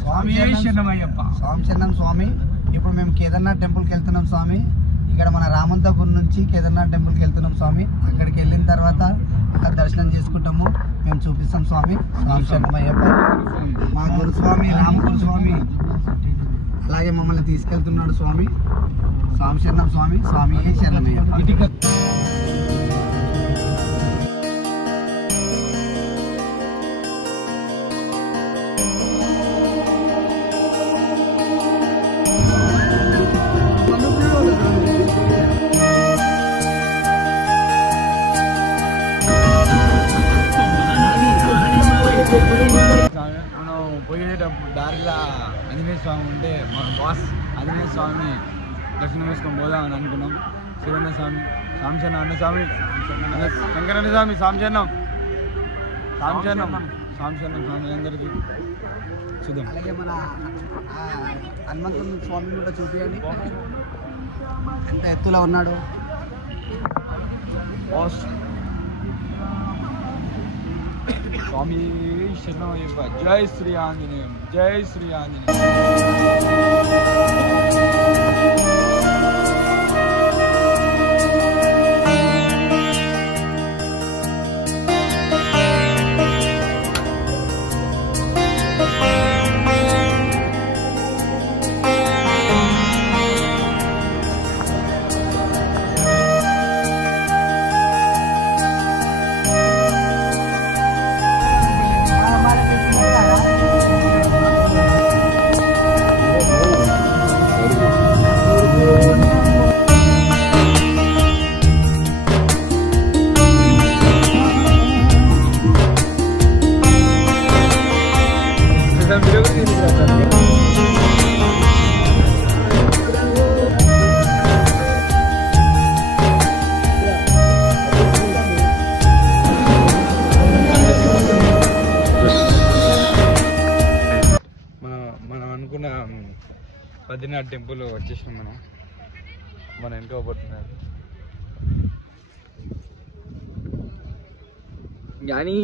స్వామి శరణమయ్యప్ప. స్వామి శరణం స్వామి. ఇప్పుడు మేము కేదార్నాథ్ టెంపుల్కి వెళ్తున్నాం స్వామి. ఇక్కడ మన రామంతపూర్ నుంచి కేదార్నాథ్ టెంపుల్కి వెళ్తున్నాం స్వామి. అక్కడికి వెళ్ళిన తర్వాత అక్కడ దర్శనం చేసుకుంటాము. మేము చూపిస్తాం స్వామి. స్వామి శరణమయ్యప్ప. మా గురుస్వామి రామగురు స్వామి అలాగే మమ్మల్ని తీసుకెళ్తున్నాడు స్వామి. స్వామి శరణం స్వామి. స్వామి శరణమయ్యప్ప. మనం పోయేటప్పుడు దారిలో ఆంజనేయ స్వామి ఉంటే మన బాస్ ఆంజనేయ స్వామిని దర్శనం వేసుకొని పోదామని అనుకున్నాం. శివన్న స్వామి, సాంశన్న అన్న స్వామి, శంకరన్న స్వామి, సాంశన్నం స్వామి అందరికీ చూద్దాం. అలాగే మన హనుమంతుని స్వామిని కూడా చూపించండి. ఎంత ఎత్తులో ఉన్నాడు బాస్. స్వామి శరణమయ్యప్ప. జై శ్రీ ఆంజనేయం, జై శ్రీ ఆంజనేయం. మనం అనుకున్న బద్రీనాథ్ టెంపుల్ వచ్చేసినాం. మన వెనుక పోతున్నారు. కానీ